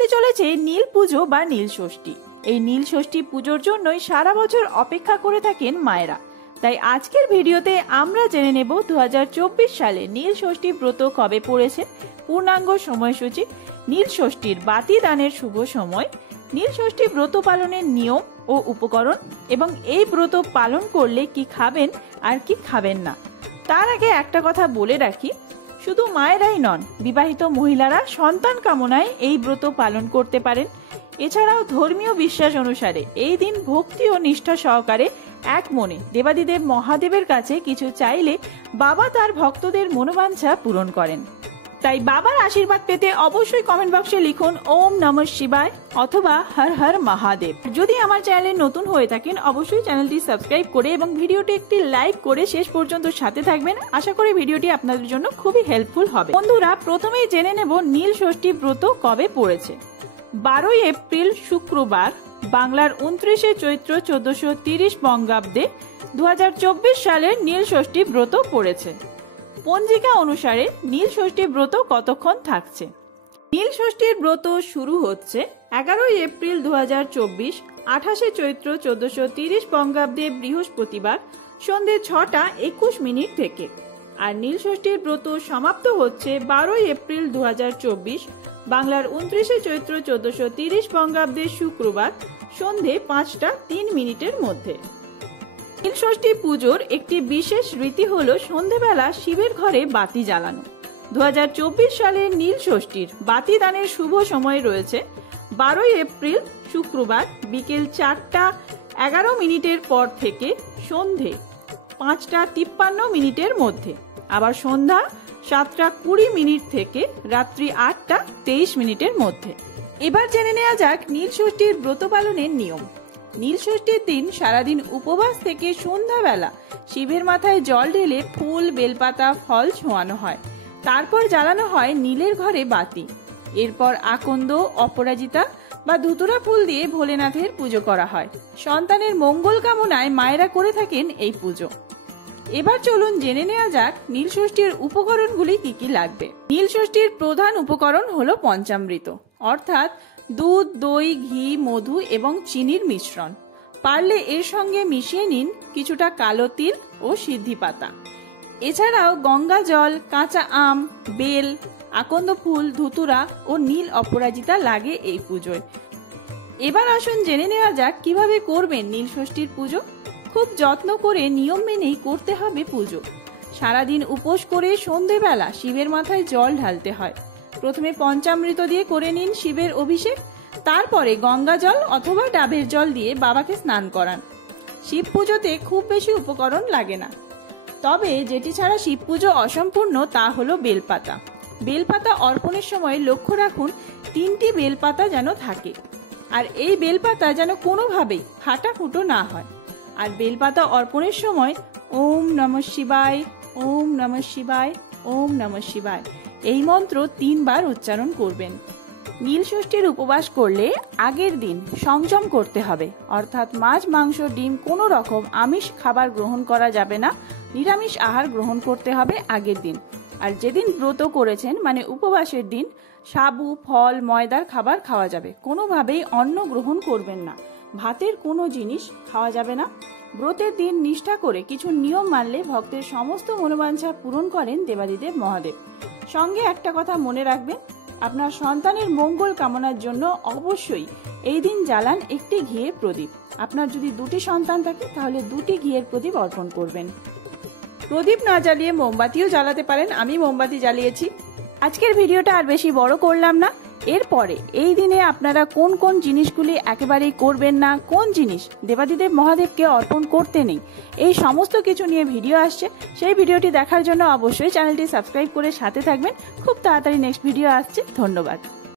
আসতে চলেছে নীল পুজো বা নীল ষষ্ঠী। এই নীল ষষ্ঠী পুজোর জন্যই সারা বছর অপেক্ষা করে থাকেন মায়েরা। তাই আজকের ভিডিওতে আমরা জেনে নেব 2024 সালে নীল ষষ্ঠী ব্রত কবে পড়েছে, পূর্ণাঙ্গ সময়সূচি, নীল ষষ্ঠীর বাতি দানের শুভ সময়, নীল ষষ্ঠী ব্রত পালনের নিয়ম ও উপকরণ এবং এই ব্রত পালন করলে কি খাবেন আর কি খাবেন না। তার আগে একটা কথা বলে রাখি, শুধু মায়েরাই নন, বিবাহিত মহিলারা সন্তান কামনায় এই ব্রত পালন করতে পারেন। এছাড়াও ধর্মীয় বিশ্বাস অনুসারে এই দিন ভক্তি ও নিষ্ঠা সহকারে এক মনে দেবাদিদেব মহাদেবের কাছে কিছু চাইলে বাবা তার ভক্তদের মনোবাঞ্ছা পূরণ করেন। তাই বাবার আশীর্বাদ পেতে অবশ্যই কমেন্ট বক্সে লিখুন ওম নমঃ শিবায় অথবা হর হর মহাদেব। যদি আমার চ্যানেলে নতুন হয়ে থাকেন অবশ্যই চ্যানেলটি সাবস্ক্রাইব করে এবং ভিডিওটি একটি লাইক করে শেষ পর্যন্ত সাথে থাকবেন। আশা করি ভিডিওটি আপনাদের জন্য খুবই হেল্পফুল হবে। বন্ধুরা, প্রথমেই জেনে নেব নীল ষষ্ঠী ব্রত কবে পড়েছে। 12 এপ্রিল শুক্রবার, বাংলার 29 চৈত্র 1430 বঙ্গাব্দে 2024 সালের নীল ষষ্ঠী ব্রত পড়েছে। পঞ্জিকা অনুসারে নীল ষষ্ঠী ব্রত কতক্ষণ থাকছে? নীল ষষ্ঠীর ব্রত শুরু হচ্ছে 11 এপ্রিল 2024, 28 চৈত্র 1430 বঙ্গাব্দে বৃহস্পতিবার সন্ধে 6টা 21 মিনিট থেকে। আর নীল ষষ্ঠীর ব্রত সমাপ্ত হচ্ছে 12 এপ্রিল 2024, বাংলার 29 চৈত্র 1430 বঙ্গাব্দে শুক্রবার সন্ধে 5টা 3 মিনিটের মধ্যে। নীল ষষ্ঠী পুজোর একটি বিশেষ রীতি হল সন্ধেবেলা শিবের ঘরে বাতি জ্বালানো। 2024 সালের নীল ষষ্ঠীর বাতি দানের শুভ সময় রয়েছে 12 এপ্রিল শুক্রবার বিকেল 4টা 11 মিনিটের পর থেকে সন্ধে 5টা 53 মিনিটের মধ্যে, আবার সন্ধ্যা 7টা 20 মিনিট থেকে রাত্রি 8টা 23 মিনিটের মধ্যে। এবার জেনে নেওয়া যাক নীল ষষ্ঠীর ব্রত পালনের নিয়ম। নীল ষষ্ঠীর দিন সারাদিন উপবাস থেকে সন্ধ্যাবেলা শিবের মাথায় জল ঢেলে ফুল, বেলপাতা, ফল ছোঁয়ানো হয়। তারপর জ্বালানো হয় নীলের ঘরে বাতি। এরপর আকন্দ, অপরাজিতা বা ধুতুরা ফুল দিয়ে ভোলেনাথের পুজো করা হয়। সন্তানের মঙ্গল কামনায় মায়েরা করে থাকেন এই পুজো। এবার চলুন জেনে নেওয়া যাক নীল ষষ্ঠীর উপকরণগুলি কি কি লাগবে। নীল ষষ্ঠীর প্রধান উপকরণ হলো পঞ্চামৃত, অর্থাৎ দুধ, দই, ঘি, মধু এবং চিনির মিশ্রণ। পারলে এর সঙ্গে মিশিয়ে নিন কিছুটা কালো তিল ও সিদ্ধি পাতা। এছাড়াও গঙ্গা জল, কাঁচা আম, বেল, আকন্দ ফুল, ধুতুরা ও নীল অপরাজিতা লাগে এই পুজোয়। এবার আসুন জেনে নেওয়া যাক কিভাবে করবেন নীল ষষ্ঠীর পুজো। খুব যত্ন করে নিয়ম মেনেই করতে হবে পুজো। সারাদিন উপোস করে সন্ধেবেলা শিবের মাথায় জল ঢালতে হয়। প্রথমে পঞ্চামৃত দিয়ে করে নিন শিবের অভিষেক, তারপরে গঙ্গা জল অথবা ডাবের জল দিয়ে বাবাকে স্নান করান। শিব পুজোতে খুব বেশি উপকরণ লাগে না, তবে যেটি ছাড়া শিব পুজো অসম্পূর্ণ তা হলো বেলপাতা। বেলপাতা অর্পণের সময় লক্ষ্য রাখুন 3টি বেলপাতা যেন থাকে, আর এই বেলপাতা যেন কোনোভাবেই ফাটা ফুটো না হয়। আর বেলপাতা অর্পণের সময় ওম নমঃ শিবায়, ওম নমঃ শিবায়, ওম নমঃ শিবায় এই মন্ত্র 3 বার উচ্চারণ করবেন। নীল ষষ্ঠীর উপবাস করলে আগের দিন সংযম করতে হবে, অর্থাৎ মাছ, মাংস, ডিম কোনো রকম আমিষ খাবার গ্রহণ করা যাবে না। নিরামিষ আহার গ্রহণ করতে হবে আগের দিন। আর যেদিন ব্রত করেছেন মানে উপবাসের দিন সাবু, ফল, ময়দার খাবার খাওয়া যাবে। কোনোভাবেই অন্ন গ্রহণ করবেন না, ভাতের কোনো জিনিস খাওয়া যাবে না। ব্রতের দিন নিষ্ঠা করে কিছু নিয়ম মানলে ভক্তের সমস্ত মনোবাঞ্ছা পূরণ করেন দেবাদিদেব মহাদেব। সঙ্গে একটা কথা মনে রাখবেন, আপনার সন্তানের মঙ্গল কামনার জন্য অবশ্যই এই দিন জ্বালান একটি ঘিয়ের প্রদীপ। আপনার যদি 2টি সন্তান থাকে তাহলে 2টি ঘিয়ের প্রদীপ অর্পণ করবেন। প্রদীপ না জ্বালিয়ে মোমবাতিও জ্বালাতে পারেন, আমি মোমবাতি জ্বালিয়েছি। আজকের ভিডিওটা আর বেশি বড় করলাম না। এরপরে এই দিনে আপনারা কোন কোন জিনিসগুলি একেবারেই করবেন না, কোন জিনিস দেবাদিদেব মহাদেবকে অর্পণ করতে নেই, এই সমস্ত কিছু নিয়ে ভিডিও আসছে। সেই ভিডিওটি দেখার জন্য অবশ্যই চ্যানেলটি সাবস্ক্রাইব করে সাথে থাকবেন। খুব তাড়াতাড়ি নেক্সট ভিডিও আসছে। ধন্যবাদ।